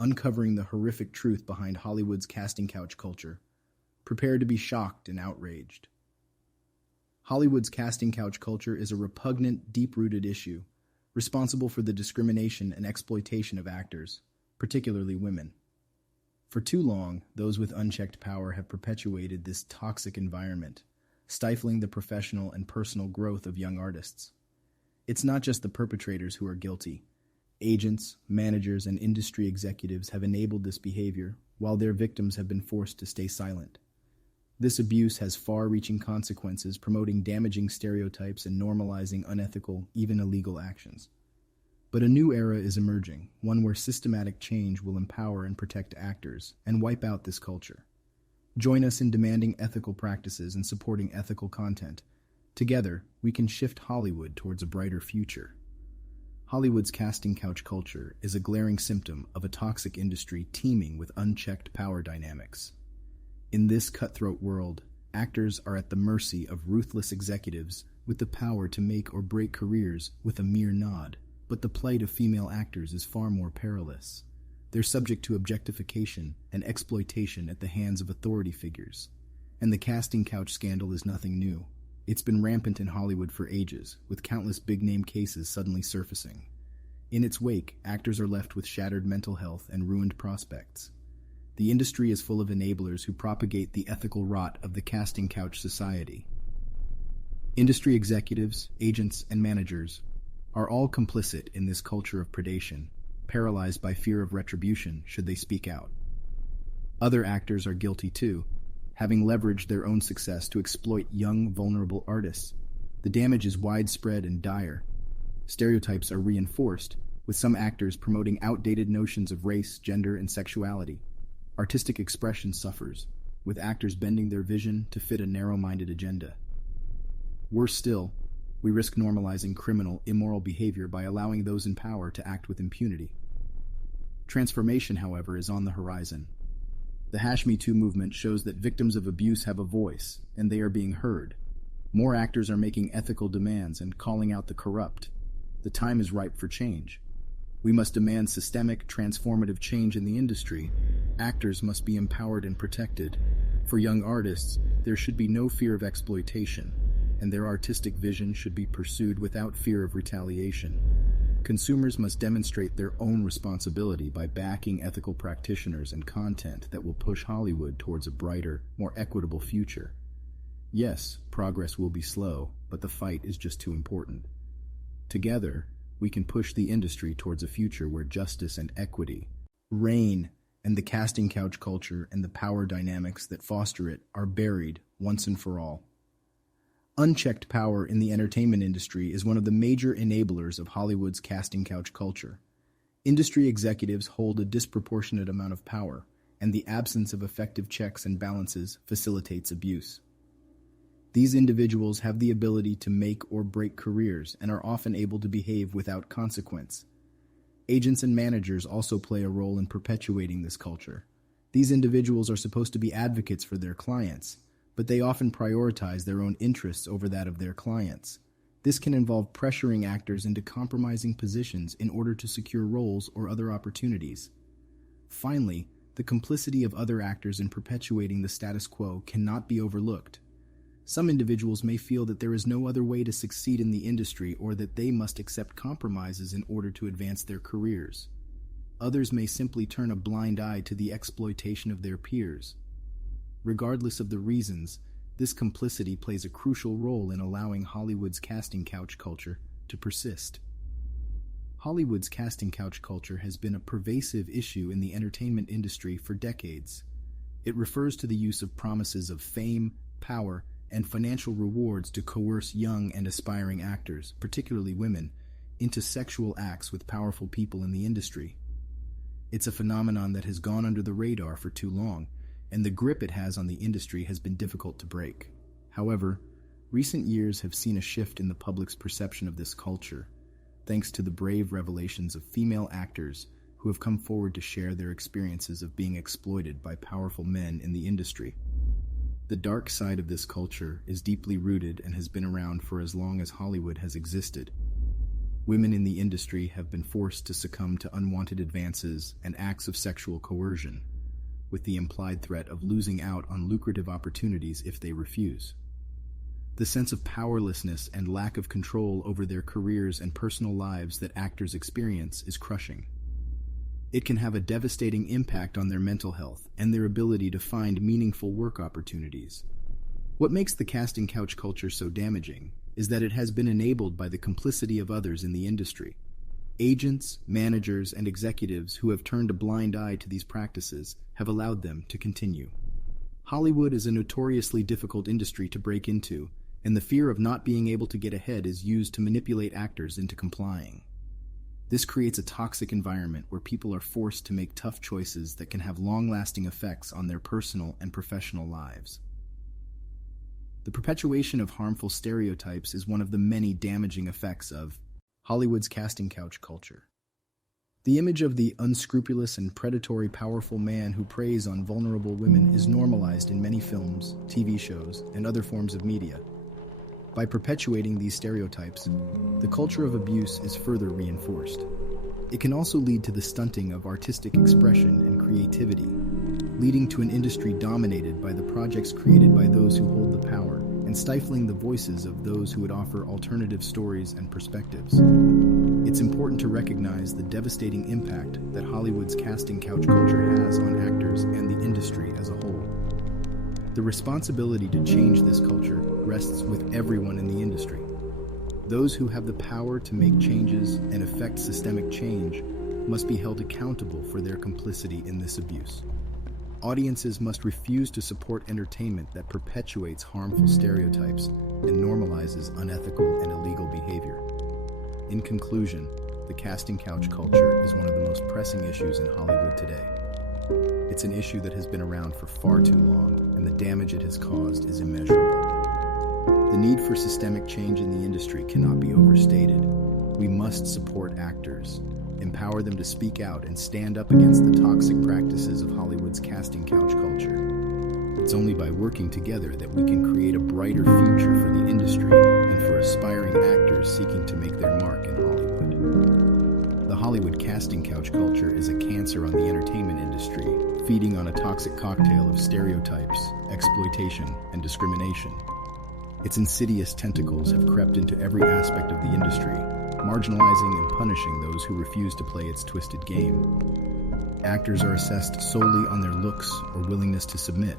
uncovering the horrific truth behind Hollywood's casting couch culture. Prepare to be shocked and outraged. Hollywood's casting couch culture is a repugnant, deep-rooted issue, responsible for the discrimination and exploitation of actors, particularly women. For too long, those with unchecked power have perpetuated this toxic environment, stifling the professional and personal growth of young artists. It's not just the perpetrators who are guilty. Agents, managers, and industry executives have enabled this behavior, while their victims have been forced to stay silent. This abuse has far-reaching consequences, promoting damaging stereotypes and normalizing unethical, even illegal actions. But a new era is emerging, one where systematic change will empower and protect actors and wipe out this culture. Join us in demanding ethical practices and supporting ethical content. Together, we can shift Hollywood towards a brighter future. Hollywood's casting couch culture is a glaring symptom of a toxic industry teeming with unchecked power dynamics. In this cutthroat world, actors are at the mercy of ruthless executives with the power to make or break careers with a mere nod. But the plight of female actors is far more perilous. They're subject to objectification and exploitation at the hands of authority figures. And the casting couch scandal is nothing new. It's been rampant in Hollywood for ages, with countless big-name cases suddenly surfacing. In its wake, actors are left with shattered mental health and ruined prospects. The industry is full of enablers who propagate the ethical rot of the casting couch society. Industry executives, agents, and managers are all complicit in this culture of predation, paralyzed by fear of retribution should they speak out. Other actors are guilty too, having leveraged their own success to exploit young, vulnerable artists. The damage is widespread and dire. Stereotypes are reinforced, with some actors promoting outdated notions of race, gender, and sexuality. Artistic expression suffers, with actors bending their vision to fit a narrow-minded agenda. Worse still, we risk normalizing criminal, immoral behavior by allowing those in power to act with impunity. Transformation, however, is on the horizon. The #MeToo movement shows that victims of abuse have a voice, and they are being heard. More actors are making ethical demands and calling out the corrupt. The time is ripe for change. We must demand systemic, transformative change in the industry. Actors must be empowered and protected. For young artists, there should be no fear of exploitation, and their artistic vision should be pursued without fear of retaliation. Consumers must demonstrate their own responsibility by backing ethical practitioners and content that will push Hollywood towards a brighter, more equitable future. Yes, progress will be slow, but the fight is just too important. Together, we can push the industry towards a future where justice and equity reign, and the casting couch culture and the power dynamics that foster it are buried once and for all. Unchecked power in the entertainment industry is one of the major enablers of Hollywood's casting couch culture. Industry executives hold a disproportionate amount of power, and the absence of effective checks and balances facilitates abuse. These individuals have the ability to make or break careers and are often able to behave without consequence. Agents and managers also play a role in perpetuating this culture. These individuals are supposed to be advocates for their clients, but they often prioritize their own interests over that of their clients. This can involve pressuring actors into compromising positions in order to secure roles or other opportunities. Finally, the complicity of other actors in perpetuating the status quo cannot be overlooked. Some individuals may feel that there is no other way to succeed in the industry or that they must accept compromises in order to advance their careers. Others may simply turn a blind eye to the exploitation of their peers. Regardless of the reasons, this complicity plays a crucial role in allowing Hollywood's casting couch culture to persist. Hollywood's casting couch culture has been a pervasive issue in the entertainment industry for decades. It refers to the use of promises of fame, power, and financial rewards to coerce young and aspiring actors, particularly women, into sexual acts with powerful people in the industry. It's a phenomenon that has gone under the radar for too long, and the grip it has on the industry has been difficult to break. However, recent years have seen a shift in the public's perception of this culture, thanks to the brave revelations of female actors who have come forward to share their experiences of being exploited by powerful men in the industry. The dark side of this culture is deeply rooted and has been around for as long as Hollywood has existed. women in the industry have been forced to succumb to unwanted advances and acts of sexual coercion, with the implied threat of losing out on lucrative opportunities if they refuse. The sense of powerlessness and lack of control over their careers and personal lives that actors experience is crushing. It can have a devastating impact on their mental health and their ability to find meaningful work opportunities. What makes the casting couch culture so damaging is that it has been enabled by the complicity of others in the industry. Agents, managers, and executives who have turned a blind eye to these practices have allowed them to continue. Hollywood is a notoriously difficult industry to break into, and the fear of not being able to get ahead is used to manipulate actors into complying. This creates a toxic environment where people are forced to make tough choices that can have long-lasting effects on their personal and professional lives. The perpetuation of harmful stereotypes is one of the many damaging effects of Hollywood's casting couch culture. The image of the unscrupulous and predatory powerful man who preys on vulnerable women is normalized in many films, TV shows, and other forms of media. By perpetuating these stereotypes, the culture of abuse is further reinforced. It can also lead to the stunting of artistic expression and creativity, leading to an industry dominated by the projects created by those who hold the power and stifling the voices of those who would offer alternative stories and perspectives. It's important to recognize the devastating impact that Hollywood's casting couch culture has on actors and the industry as a whole. The responsibility to change this culture rests with everyone in the industry. Those who have the power to make changes and effect systemic change must be held accountable for their complicity in this abuse. Audiences must refuse to support entertainment that perpetuates harmful stereotypes and normalizes unethical and illegal behavior. In conclusion, the casting couch culture is one of the most pressing issues in Hollywood today. It's an issue that has been around for far too long, and the damage it has caused is immeasurable. The need for systemic change in the industry cannot be overstated. We must support actors, empower them to speak out and stand up against the toxic practices of Hollywood's casting couch culture. It's only by working together that we can create a brighter future for the industry and for aspiring actors seeking to make their mark in Hollywood. The Hollywood casting couch culture is a cancer on the entertainment industry, feeding on a toxic cocktail of stereotypes, exploitation, and discrimination. Its insidious tentacles have crept into every aspect of the industry, marginalizing and punishing those who refuse to play its twisted game. Actors are assessed solely on their looks or willingness to submit,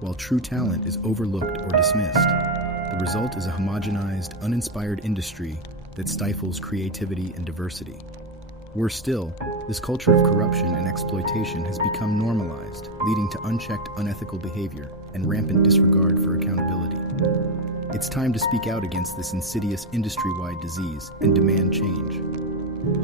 while true talent is overlooked or dismissed. The result is a homogenized, uninspired industry that stifles creativity and diversity. Worse still, this culture of corruption and exploitation has become normalized, leading to unchecked, unethical behavior and rampant disregard for accountability. It's time to speak out against this insidious industry-wide disease and demand change.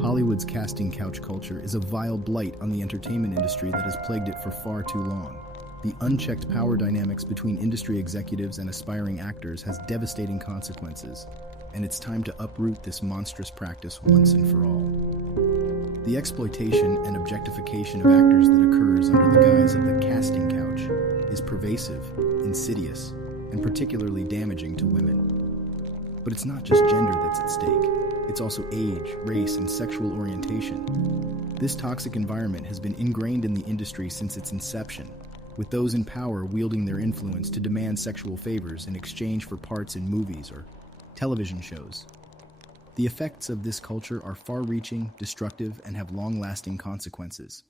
Hollywood's casting couch culture is a vile blight on the entertainment industry that has plagued it for far too long. The unchecked power dynamics between industry executives and aspiring actors has devastating consequences, and it's time to uproot this monstrous practice once and for all. The exploitation and objectification of actors that occurs under the guise of the casting couch is pervasive, insidious, and particularly damaging to women. But it's not just gender that's at stake. It's also age, race, and sexual orientation. This toxic environment has been ingrained in the industry since its inception, with those in power wielding their influence to demand sexual favors in exchange for parts in movies or television shows. The effects of this culture are far-reaching, destructive, and have long-lasting consequences.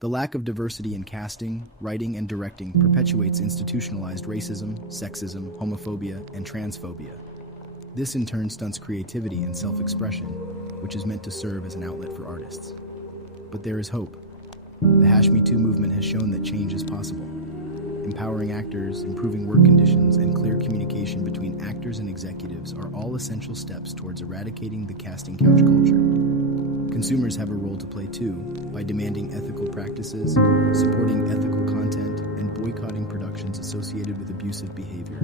The lack of diversity in casting, writing, and directing perpetuates institutionalized racism, sexism, homophobia, and transphobia. This in turn stunts creativity and self-expression, which is meant to serve as an outlet for artists. But there is hope. The #MeToo movement has shown that change is possible. Empowering actors, improving work conditions, and clear communication between actors and executives are all essential steps towards eradicating the casting couch culture. Consumers have a role to play too, by demanding ethical practices, supporting ethical content, and boycotting productions associated with abusive behavior.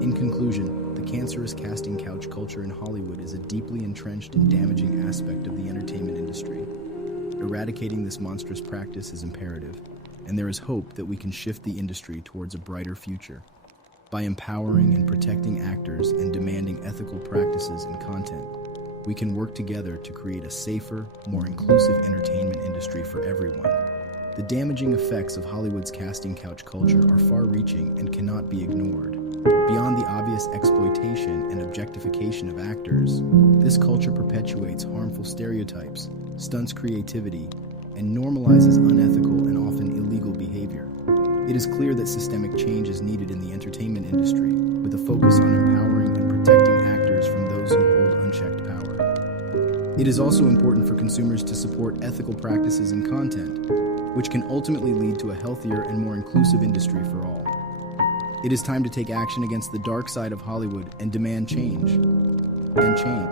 In conclusion, the cancerous casting couch culture in Hollywood is a deeply entrenched and damaging aspect of the entertainment industry. Eradicating this monstrous practice is imperative, and there is hope that we can shift the industry towards a brighter future. By empowering and protecting actors and demanding ethical practices and content, we can work together to create a safer, more inclusive entertainment industry for everyone. The damaging effects of Hollywood's casting couch culture are far-reaching and cannot be ignored. Beyond the obvious exploitation and objectification of actors, this culture perpetuates harmful stereotypes, stunts creativity, and normalizes unethical and often illegal behavior. It is clear that systemic change is needed in the entertainment industry, with a focus on empowering and protecting actors from those who hold unchecked power. It is also important for consumers to support ethical practices and content, which can ultimately lead to a healthier and more inclusive industry for all. It is time to take action against the dark side of Hollywood and demand change. And change.